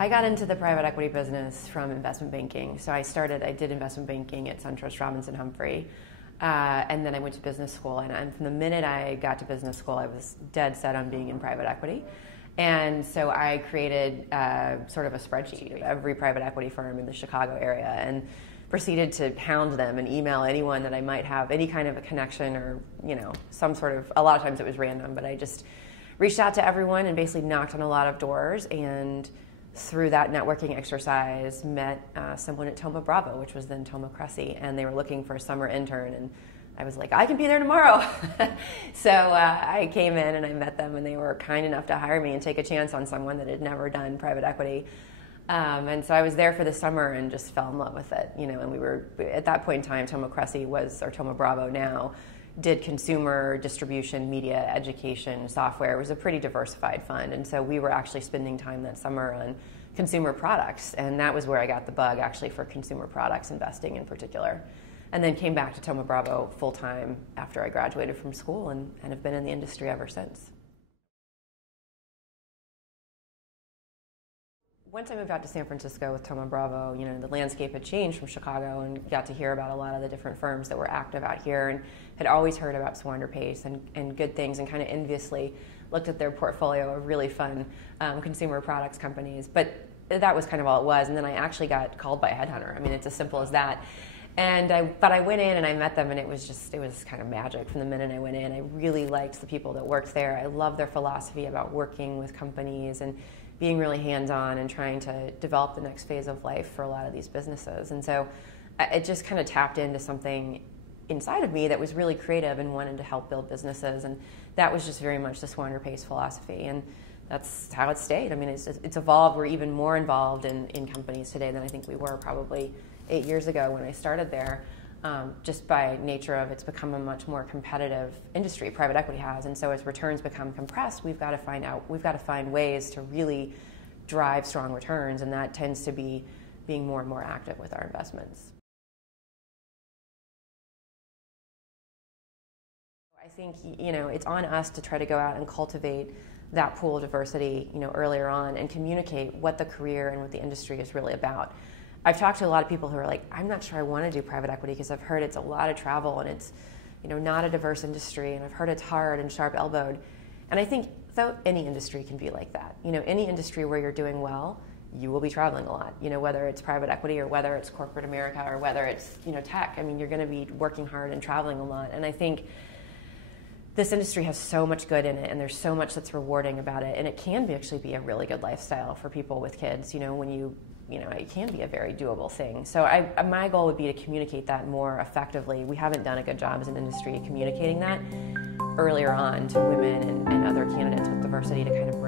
I got into the private equity business from investment banking. So I did investment banking at SunTrust Robinson Humphrey. And then I went to business school. And from the minute I got to business school, I was dead set on being in private equity. And so I created sort of a spreadsheet of every private equity firm in the Chicago area and proceeded to hound them and email anyone that I might have any kind of a connection or, some sort of, a lot of times it was random, but I just reached out to everyone and basically knocked on a lot of doors, and through that networking exercise met someone at Thoma Bravo, which was then Thoma Cressy, and they were looking for a summer intern, and I was like, I can be there tomorrow. So I came in and I met them, and they were kind enough to hire me and take a chance on someone that had never done private equity. And so I was there for the summer and just fell in love with it, and we were, at that point in time, Thoma Cressy was, or Thoma Bravo now, did consumer, distribution, media, education, software. It was a pretty diversified fund. And so we were actually spending time that summer on consumer products. And that was where I got the bug, actually, for consumer products investing in particular. And then came back to Thoma Bravo full-time after I graduated from school and have been in the industry ever since. Once I moved out to San Francisco with Thoma Bravo, the landscape had changed from Chicago, and got to hear about a lot of the different firms that were active out here, and had always heard about Swander Pace and good things, and kind of enviously looked at their portfolio of really fun consumer products companies. But that was kind of all it was. And then I actually got called by a headhunter. I mean, it's as simple as that. But I went in and I met them, and it was kind of magic from the minute I went in. I really liked the people that worked there. I loved their philosophy about working with companies and being really hands-on and trying to develop the next phase of life for a lot of these businesses. And so it just kind of tapped into something inside of me that was really creative and wanted to help build businesses. And that was just very much the Swander Pace philosophy. And that's how it stayed. I mean, it's evolved. We're even more involved in companies today than I think we were probably 8 years ago when I started there. Just by nature of it's become a much more competitive industry, private equity has, and so as returns become compressed, we've got to find ways to really drive strong returns, and that tends to be being more and more active with our investments. I think it's on us to try to go out and cultivate that pool of diversity earlier on, and communicate what the career and what the industry is really about. I've talked to a lot of people who are like, I'm not sure I want to do private equity because I've heard it's a lot of travel and it's not a diverse industry, and I've heard it's hard and sharp-elbowed. And I think though any industry can be like that. Any industry where you're doing well, you will be traveling a lot. Whether it's private equity or whether it's corporate America or whether it's tech. I mean, you're going to be working hard and traveling a lot. And I think this industry has so much good in it, and there's so much that's rewarding about it, and it can actually be a really good lifestyle for people with kids. It can be a very doable thing. So my goal would be to communicate that more effectively. We haven't done a good job as an industry communicating that earlier on to women and other candidates with diversity, to kind of